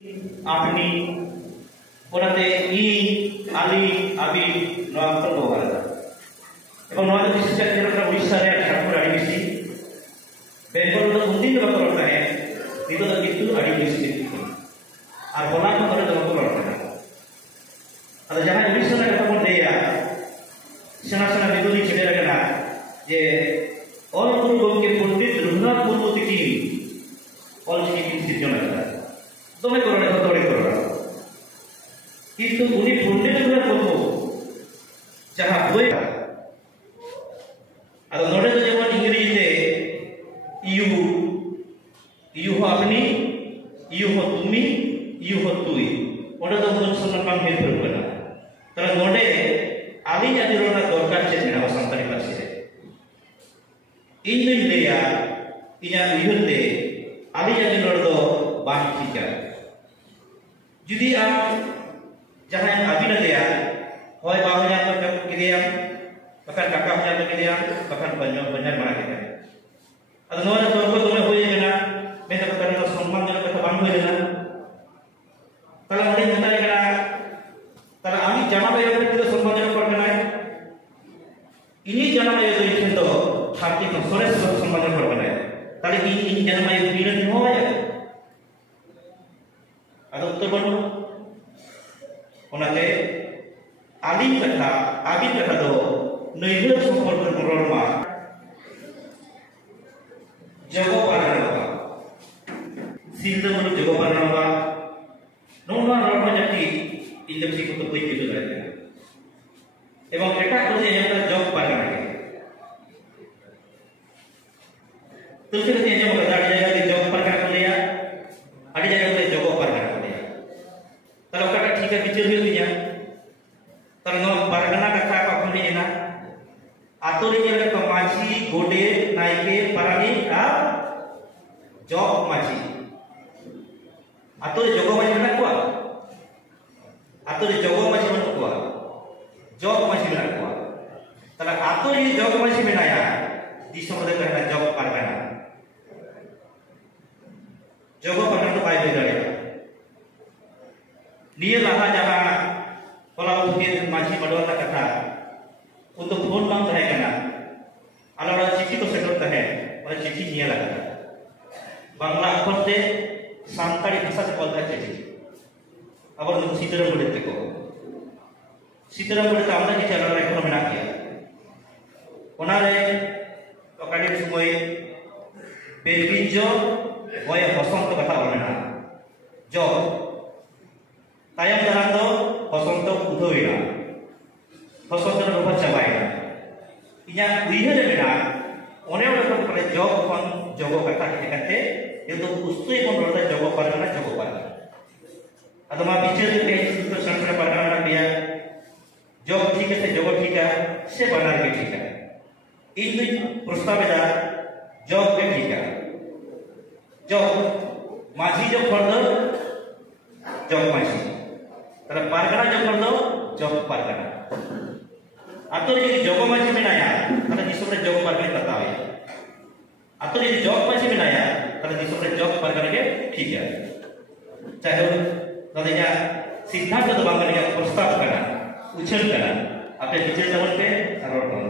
আপনি ওনাতে ই আলি আবি নয়া ᱠᱚ ᱵᱮᱵᱚᱦᱟᱨᱟ এবং নয়া বিশেষ করে যেটা উড়িষ্যা রে ঠাকুর আড়ি বেশি বেঙ্গল ᱫᱚ উন্দিন ᱵᱟᱠᱚ ᱨᱚᱲ ᱛᱟᱦᱮᱸ ᱱᱤᱛᱚᱜ ᱫᱚ ᱠᱤᱱᱛᱩ ᱟᱹᱰᱤ ᱵᱮᱥᱤ ᱟᱨ ᱦᱚᱞᱟ ᱠᱚ ᱠᱚᱨᱮ ᱫᱚ ᱵᱟᱠᱚ ᱨᱚᱲ ᱠᱟᱱᱟ ᱟᱫᱚ ᱡᱟᱦᱟᱸ ᱩᱲᱤষ্যᱟ ᱨᱮ ᱠᱟᱛᱷᱟ ᱵᱚᱱ ᱞᱟᱹᱭᱟ ᱥᱮᱬᱟ ᱥᱮᱬᱟ ᱵᱤᱫᱩᱞᱤ ᱪᱷᱮᱲᱮ ᱟᱠᱟᱱᱟ ᱡᱮ ᱚᱞ ᱜᱩᱨᱩ ᱜᱚᱢᱠᱮ ᱯᱚᱱᱰᱤᱛ ᱨᱚᱜᱷᱩᱱᱟᱛᱷ ᱢᱩᱨᱢᱩ ᱛᱟᱹᱠᱤᱱ ᱚᱞᱪᱤᱠᱤ ᱠᱤᱱ ᱥᱤᱨᱡᱚᱱ ᱟᱠᱟᱫᱟ ᱫᱚᱢᱮ ᱠᱚ ᱨᱚᱲᱟ ᱡᱚᱛᱚ ᱦᱚᱲ ᱠᱚ ᱨᱚᱲᱟ কিন্তু উনি পণ্ডিত রঘুনাথ মুর্মু যাহা বই আর নোডে তো যেমন ইংরেজিতে ইউ ইউ হো আপনি ইউ হো তুমি ইউ হো তুই ওটা তো কোন সমান বাং হেল্প করবে না তাহলে নোডে আলি জাতি রোনা দরকার চেয়ে না সান্তালি পার্সি রে ইন দিন লেয়া ইয়া ইহতে আলি জাতি রোড দো বাং ঠিকা যদি আম जहां अभी दिया होय बाहुnya तो जब किरिया बखान काका हुnya तो किरिया बखान बन्यो बन्या बना के अद नोरा तो को तुमे होय गेना मे तो करन तो सम्मान जन कथा बांग होय लेना तला अडी मता गेना तला आमी जाना बाय तो सम्मान जन कर गेना इनी जाना बाय तो इछन तो छाती को सोरेस सम्मान जन कर गेना तले इनी जाना बाय पीड़न होय अद उत्तर बनो ओनाते आली कथा आबी कथा दो नैहर सम्पर्क ररमा जगो पारनावा सिद्ध मुलुक जगो पारनावा नोना ररमा जाति इंद्रसी को तो कोई किलो रहता है एवं एटा को जे यहाँ जग पारना तो फिर ये जो बता दिया कि जग पारना को लिया आड़ी जगह पे जगो पारना तला ओका ठीक है बिचार हुई दिया तला नो परगना कथा का अपने ना आतो रे जे तो माछी गोडे नायके परानी आ जॉब माछी आतो रे जगो माछी ना कोआ आतो रे जगो माछी मन कोआ जॉब माछी ना कोआ तला आतो रे जॉब माछी बनाया दिसम रे कहना जॉब परगना जगो परगना तो बाय बेदारे निये लाहा जहां होला उनके माछी मडवाता कथा उन तो फोन नाम तहे कना आलाड़ा चिट्ठी तो सेटल तहे और चिट्ठी निये लगा बांग्ला अक्षर से सांताली भाषा से बोलता चिट्ठी अब तो सीताराम बड़े को सीताराम बड़े तो आमदा चिट्ठी आलाड़ा एखोनो मेना गया ओनारे ओकाडे समय पेलबिंजो होय बसंत कथा बनेना जो तायम दाराम दो बसंत उधोइना बसंत रो चाबाइना इया उइहर मेना ओने ओने को परे जग कोन जगो कथा केते ये तो पुस्तय कोन रोदा जगो परगना अदमा बिचार के सूत्र संस्कार परगना दिया जग ठीक है जगो ठीक है से बनार के ठीक है इन प्रस्ताव दा जग के ठीक है जग माझी जो फर्द जग माझी तला पारगना जब कर दो जग पारगना आतो रे जग माछी मेनाया तला दिसम रे जग पारगना बतावे आतो रे जग माछी मेनाया तला दिसम रे जग पारगना के ठीक है चाहे नदे या सिद्धांत तो बांगने का प्रस्ताव करना उछल करना अपने विचार जवन पे सरल